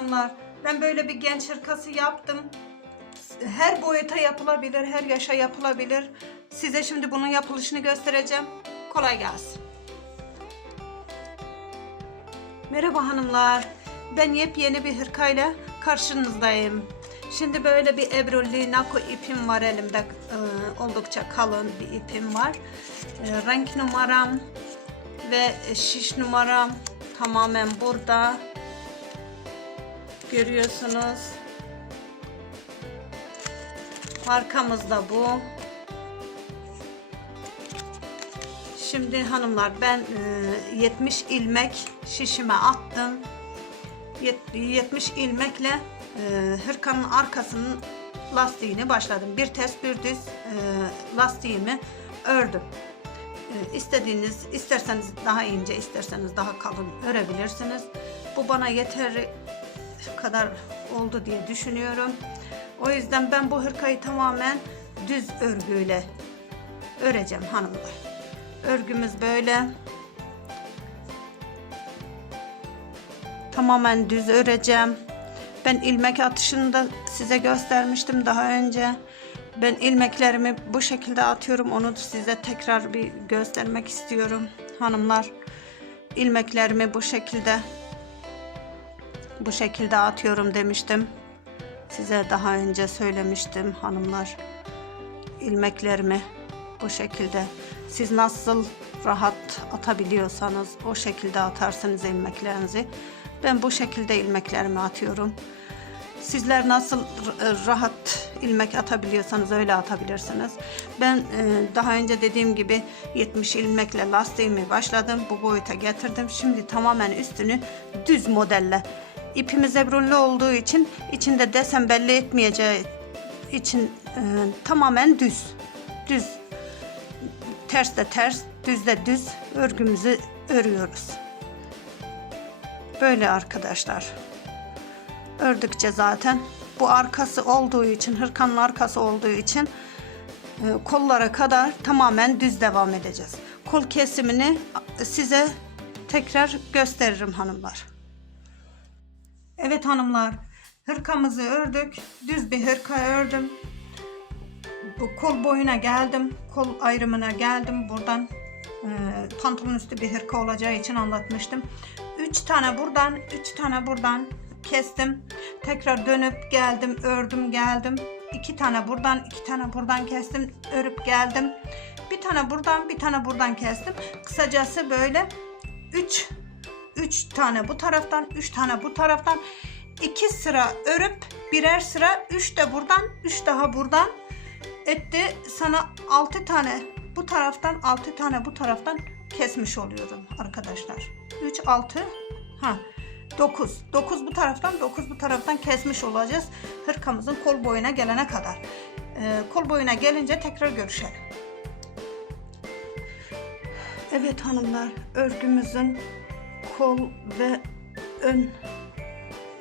hanımlar ben böyle bir genç hırkası yaptım. Her boyuta yapılabilir, her yaşa yapılabilir. Size şimdi bunun yapılışını göstereceğim. Kolay gelsin. Merhaba hanımlar. Ben yepyeni bir hırkayla karşınızdayım. Şimdi böyle bir Ebruli Nako ipim var elimde. Ee, oldukça kalın bir ipim var. Ee, renk numaram ve şiş numaram tamamen burada. Görüyorsunuz. Arkamızda bu. Şimdi hanımlar ben e, 70 ilmek şişime attım. Yet- 70 ilmekle e, hırkanın arkasının lastiğini başladım. Bir ters bir düz e, lastiğimi ördüm. E, istediğiniz, isterseniz daha ince, isterseniz daha kalın örebilirsiniz. Bu bana yeter kadar oldu diye düşünüyorum. O yüzden ben bu hırkayı tamamen düz örgüyle öreceğim hanımlar. Örgümüz böyle. Tamamen düz öreceğim. Ben ilmek atışını da size göstermiştim daha önce. Ben ilmeklerimi bu şekilde atıyorum. Onu size tekrar bir göstermek istiyorum hanımlar. İlmeklerimi bu şekilde bu şekilde atıyorum demiştim. Size daha önce söylemiştim hanımlar. İlmeklerimi bu şekilde siz nasıl rahat atabiliyorsanız o şekilde atarsınız ilmeklerinizi. Ben bu şekilde ilmeklerimi atıyorum. Sizler nasıl rahat ilmek atabiliyorsanız öyle atabilirsiniz. Ben e, daha önce dediğim gibi 70 ilmekle lastiğimi başladım. Bu boyuta getirdim. Şimdi tamamen üstünü düz modelle. İpimiz ebrulli olduğu için içinde desen belli etmeyeceği için e, tamamen düz. Düz. Ters de ters, düz de düz örgümüzü örüyoruz. Böyle arkadaşlar ördükçe zaten bu arkası olduğu için hırkanın arkası olduğu için e, kollara kadar tamamen düz devam edeceğiz. Kol kesimini size tekrar gösteririm hanımlar. Evet hanımlar hırkamızı ördük. Düz bir hırka ördüm. Bu kol boyuna geldim. Kol ayrımına geldim. Buradan e, pantolon üstü bir hırka olacağı için anlatmıştım. 3 tane buradan, 3 tane buradan kestim. Tekrar dönüp geldim, ördüm geldim. 2 tane buradan, 2 tane buradan kestim, örüp geldim. Bir tane buradan, bir tane buradan kestim. Kısacası böyle 3 3 tane bu taraftan, 3 tane bu taraftan 2 sıra örüp birer sıra 3 de buradan, 3 daha buradan etti. Sana 6 tane bu taraftan, 6 tane bu taraftan kesmiş oluyorum arkadaşlar. 3 6 ha 9. 9 bu taraftan, 9 bu taraftan kesmiş olacağız. Hırkamızın kol boyuna gelene kadar. Ee, kol boyuna gelince tekrar görüşelim. Evet hanımlar, örgümüzün kol ve ön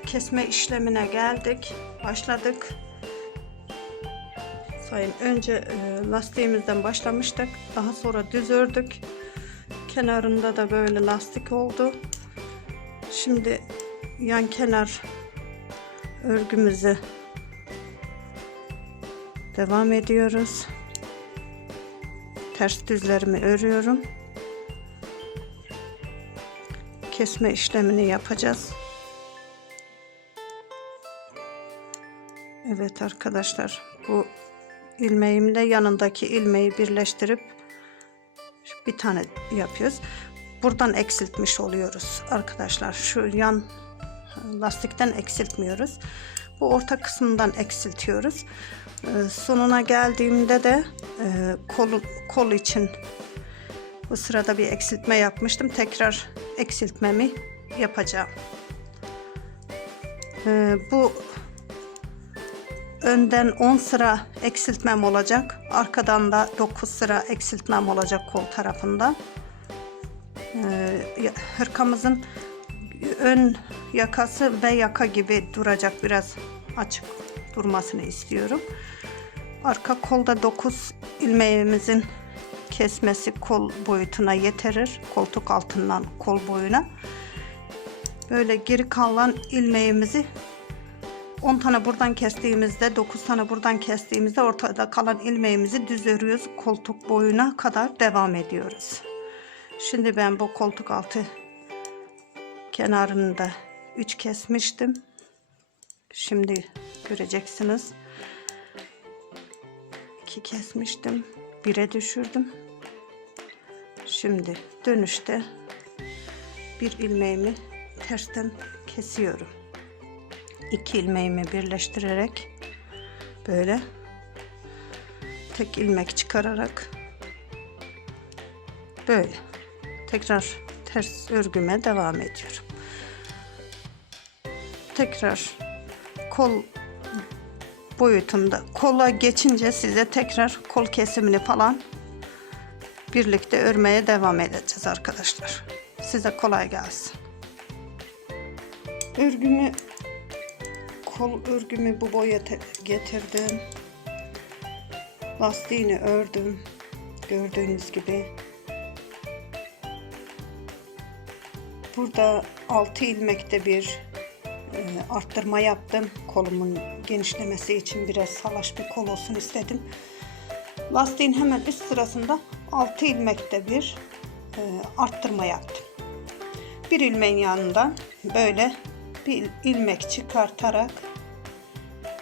kesme işlemine geldik. Başladık. Sayın önce e, lastiğimizden başlamıştık. Daha sonra düz ördük. Kenarında da böyle lastik oldu. Şimdi yan kenar örgümüzü devam ediyoruz. Ters düzlerimi örüyorum. Kesme işlemini yapacağız. Evet arkadaşlar bu ilmeğimle yanındaki ilmeği birleştirip bir tane yapıyoruz. Buradan eksiltmiş oluyoruz arkadaşlar. Şu yan lastikten eksiltmiyoruz. Bu orta kısmından eksiltiyoruz. Ee, sonuna geldiğimde de e, kol, kol için bu sırada bir eksiltme yapmıştım. Tekrar eksiltmemi yapacağım. Ee, bu önden 10 sıra eksiltmem olacak. Arkadan da 9 sıra eksiltmem olacak kol tarafından. Ee, hırkamızın ön yakası ve yaka gibi duracak biraz açık durmasını istiyorum. Arka kolda 9 ilmeğimizin kesmesi kol boyutuna yeterir. Koltuk altından kol boyuna. böyle geri kalan ilmeğimizi 10 tane buradan kestiğimizde 9 tane buradan kestiğimizde ortada kalan ilmeğimizi düz örüyoruz. Koltuk boyuna kadar devam ediyoruz. Şimdi ben bu koltuk altı kenarını da 3 kesmiştim. Şimdi göreceksiniz. 2 kesmiştim. 1'e düşürdüm. Şimdi dönüşte bir ilmeğimi tersten kesiyorum. İki ilmeğimi birleştirerek böyle tek ilmek çıkararak böyle tekrar ters örgüme devam ediyorum. Tekrar kol boyutumda kola geçince size tekrar kol kesimini falan birlikte örmeye devam edeceğiz arkadaşlar. Size kolay gelsin. Örgümü kol örgümü bu boya getirdim. Lastiğini ördüm. Gördüğünüz gibi. Burada 6 ilmekte bir e, arttırma yaptım. Kolumun genişlemesi için biraz salaş bir kol olsun istedim. Lastiğin hemen üst sırasında 6 ilmekte bir e, arttırma yaptım. Bir ilmeğin yanından böyle bir ilmek çıkartarak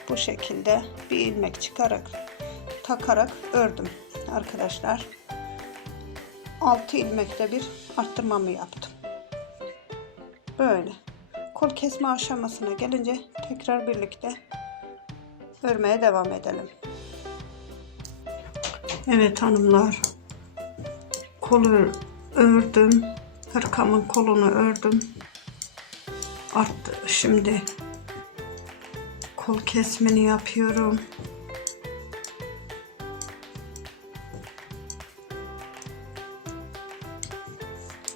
bu şekilde bir ilmek çıkarak takarak ördüm arkadaşlar. 6 ilmekte bir arttırmamı yaptım. Böyle. Kol kesme aşamasına gelince tekrar birlikte örmeye devam edelim. Evet hanımlar. Kolu ördüm. Hırkamın kolunu ördüm. Arttı. Şimdi kol kesmeni yapıyorum.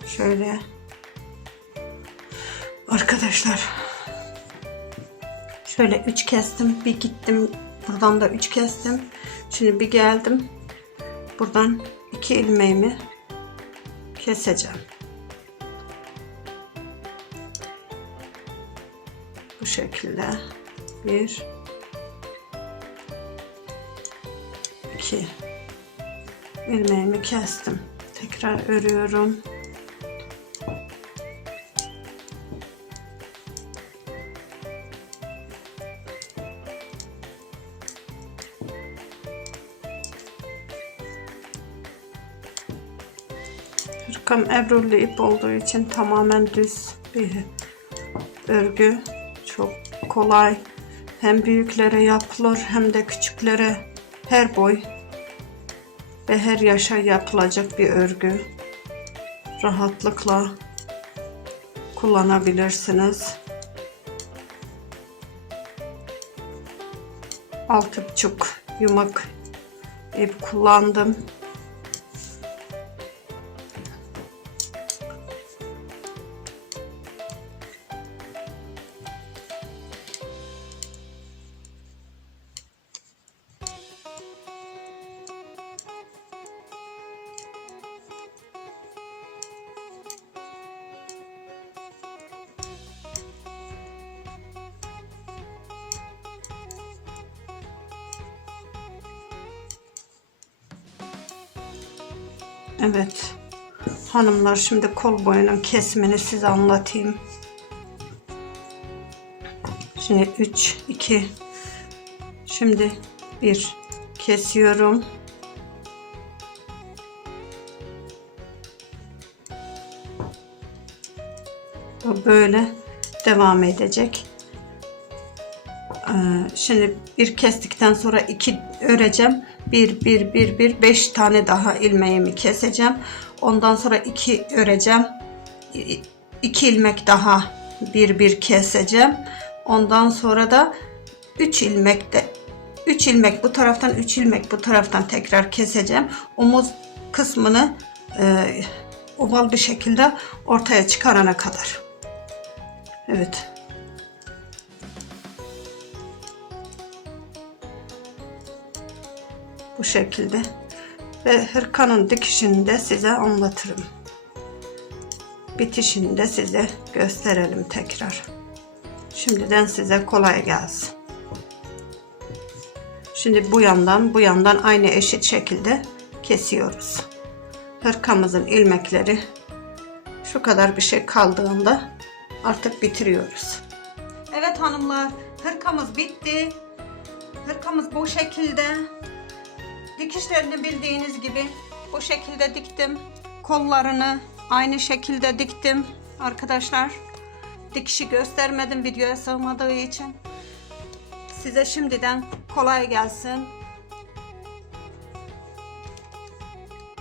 Şöyle arkadaşlar şöyle üç kestim bir gittim buradan da üç kestim şimdi bir geldim buradan iki ilmeğimi keseceğim. Bu şekilde. Bir. İki. İlmeğimi kestim. Tekrar örüyorum Hırkam ebrullu ip olduğu için tamamen düz bir örgü. Çok kolay. Hem büyüklere yapılır hem de küçüklere her boy ve her yaşa yapılacak bir örgü. Rahatlıkla kullanabilirsiniz. Altı buçuk yumak ip kullandım. Evet. Hanımlar şimdi kol boyunun kesimini size anlatayım. Şimdi 3 2 Şimdi 1 kesiyorum. Bu böyle devam edecek. Ee, Şimdi bir kestikten sonra iki öreceğim. Bir, bir, bir, bir, beş tane daha ilmeğimi keseceğim. Ondan sonra iki öreceğim. İki ilmek daha bir, bir keseceğim. Ondan sonra da üç ilmek de üç ilmek bu taraftan, üç ilmek bu taraftan tekrar keseceğim. Omuz kısmını e, oval bir şekilde ortaya çıkarana kadar. Evet. Bu şekilde. Ve hırkanın dikişini de size anlatırım. bitişini de size gösterelim tekrar. Şimdiden size kolay gelsin. Şimdi bu yandan bu yandan aynı eşit şekilde kesiyoruz. Hırkamızın ilmekleri şu kadar bir şey kaldığında artık bitiriyoruz. Evet hanımlar hırkamız bitti. Hırkamız bu şekilde. Dikişlerini bildiğiniz gibi bu şekilde diktim. Kollarını aynı şekilde diktim arkadaşlar. Dikişi göstermedim videoya sığmadığı için. Size şimdiden kolay gelsin.